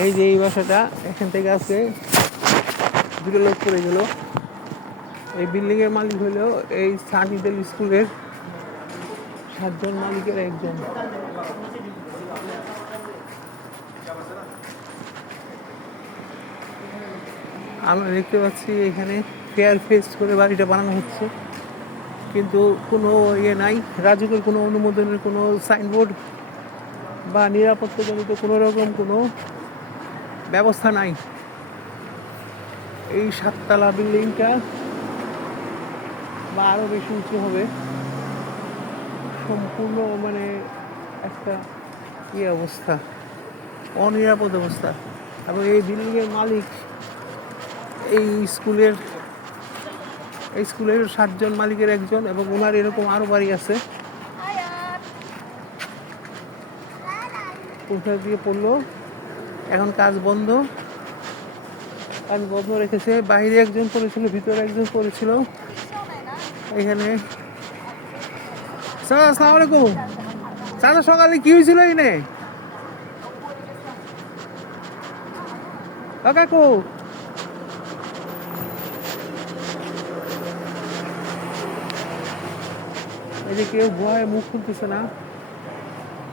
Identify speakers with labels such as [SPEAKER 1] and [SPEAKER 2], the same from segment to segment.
[SPEAKER 1] এই যে এই বাসাটা, এখান থেকে আজকে দুটো লোক পড়ে গেল। এই বিল্ডিং এর মালিক হলো এই সানিদেল স্কুলের সাতজন মালিকের একজন। আমরা দেখতে পাচ্ছি এখানে ফেয়ার ফেস করে বাড়িটা বানানো হচ্ছে। কিন্তু কোনো ইয়ে নাই রাজুকের কোনো অনুমোদনের কোনো সাইনবোর্ড বা নিরাপত্তাজনিত কোনো রকম কোনো ব্যবস্থা নাই। এই সাততলা বিল্ডিংটা বা আরও বেশি উঁচু হবে। সম্পূর্ণ মানে একটা ইয়ে অবস্থা? অনিরাপদ অবস্থা। এবং এই বিল্ডিংয়ের মালিক এই স্কুলের এই স্কুলের সাতজন মালিকের একজন এবং ওনার এরকম আরও বাড়ি আছে। কোথা দিয়ে পড়ল? এখন কাজ বন্ধ। কাজ বন্ধ রেখেছে। বাইরে একজন করেছিল ভিতরে একজন করেছিল এখানে। স্যার, আসসালামু আলাইকুম। স্যার, সকালে কি হয়েছিল এনে কাকু। এই যে কেউ ভয়ে মুখ খুলতেছে না।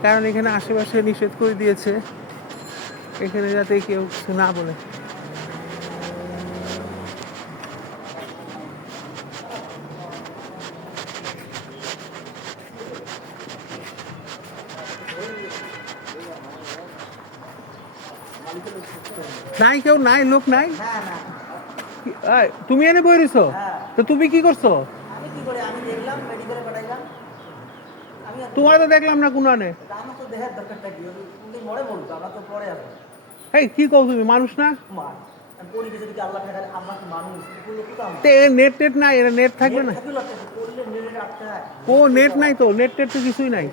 [SPEAKER 1] কারণ এখানে আশেপাশে নিষেধ করে দিয়েছে। এখানে যাতে কেউ কিছু না বলে। নাই কেউ, নাই, লোক নাই? তুমি এনে বই রইছো? তো তুমি কি করছ? তোমার তো দেখলাম না কোনো আনে।
[SPEAKER 2] আমার তো দরকারটা কি? বলতো আমরা তো পরে আসব
[SPEAKER 1] এই, কি কও তুমি, মানুষ না? তে নেট টেট নাই এটা নেট থাকবে না। ও নেট নাই তো নেট টেট তো কিছুই নাই।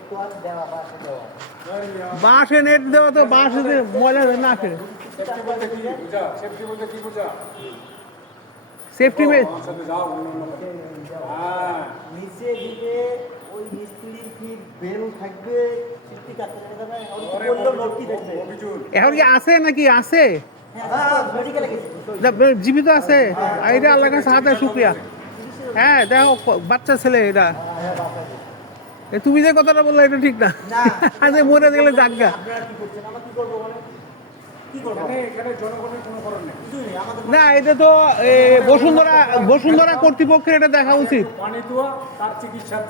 [SPEAKER 1] বাঁশে নেট দেওয়া তো, বাঁশে ময়লা না ফেলে
[SPEAKER 3] সেফটি। হ্যাঁ।
[SPEAKER 2] দিকে ওই মিস্ত্রির কি বেল থাকবে?
[SPEAKER 1] এখন কি আছে নাকি আছে?
[SPEAKER 2] হ্যাঁ
[SPEAKER 1] না, বে- জীবিত আছে। আর এটা আল্লাহ কাছে হাতে শুক্রিয়া হ্যাঁ দেখো বাচ্চা ছেলে এটা। এ, তুমি যে কথাটা বললে এটা ঠিক না।
[SPEAKER 2] না।
[SPEAKER 1] আরে মরে গেলে জাগা। না এটা তো এ, বসুন্ধরা বসুন্ধরা কর্তৃপক্ষের এটা দেখা উচিত।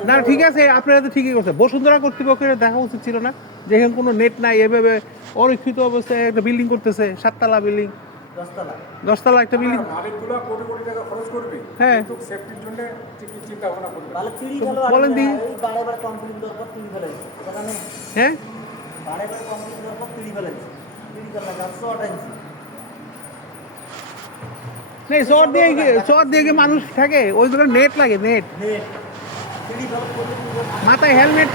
[SPEAKER 1] না ঠিক আছে আপনারা তো ঠিকই করছেন। বসুন্ধরা কর্তৃপক্ষের এটা দেখা উচিত ছিল না। যেখানে কোনো নেট নাই এভাবে অরক্ষিত অবস্থায় একটা বিল্ডিং করতেছে সাততলা বিল্ডিং
[SPEAKER 2] দশতলা।
[SPEAKER 1] একটা বিল্ডিং
[SPEAKER 3] মালিকগুলো কোটি কোটি টাকা খরচ করবে।
[SPEAKER 1] হ্যাঁ।
[SPEAKER 3] কিন্তু সেফটির জন্য ঠিক চিন্তা ভাবনা করবে।
[SPEAKER 2] তাহলে তিরিশ
[SPEAKER 1] তো
[SPEAKER 2] হলো
[SPEAKER 1] বলেন দি। হ্যাঁ? নেই চর দিয়ে চর দিয়ে মানুষ থাকে? ওইগুলো নেট লাগে নেট? মাথায় হেলমেট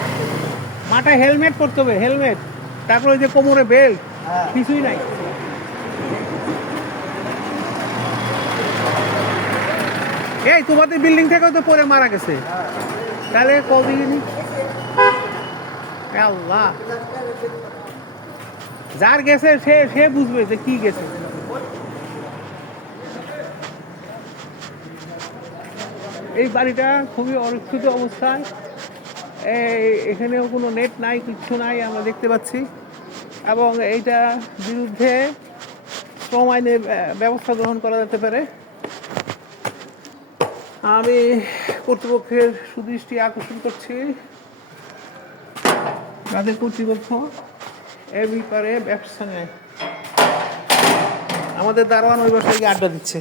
[SPEAKER 1] মাথায় হেলমেট করতে হবে হেলমেট তারপর ওই যে কোমরে বেল্ট। কিছুই নাই। এই, তোমাদের বিল্ডিং থেকেও তো পরে মারা গেছে। তাহলে কদিন আল্লাহ। যার গেছে, সে সে বুঝবে যে কি গেছে। এই বাড়িটা খুবই অরক্ষিত অবস্থায়। এখানেও কোনো নেট নাই, কিচ্ছু নাই, আমরা দেখতে পাচ্ছি। এবং এইটা বিরুদ্ধে শ্রম আইনে ব্যবস্থা গ্রহণ করা যেতে পারে। আমি কর্তৃপক্ষের সুদৃষ্টি আকর্ষণ করছি। তাদের কর্তৃপক্ষ? এ ব্যবসা নেই। আমাদের দারোয়ান ওই বাসায় গিয়ে আড্ডা দিচ্ছে।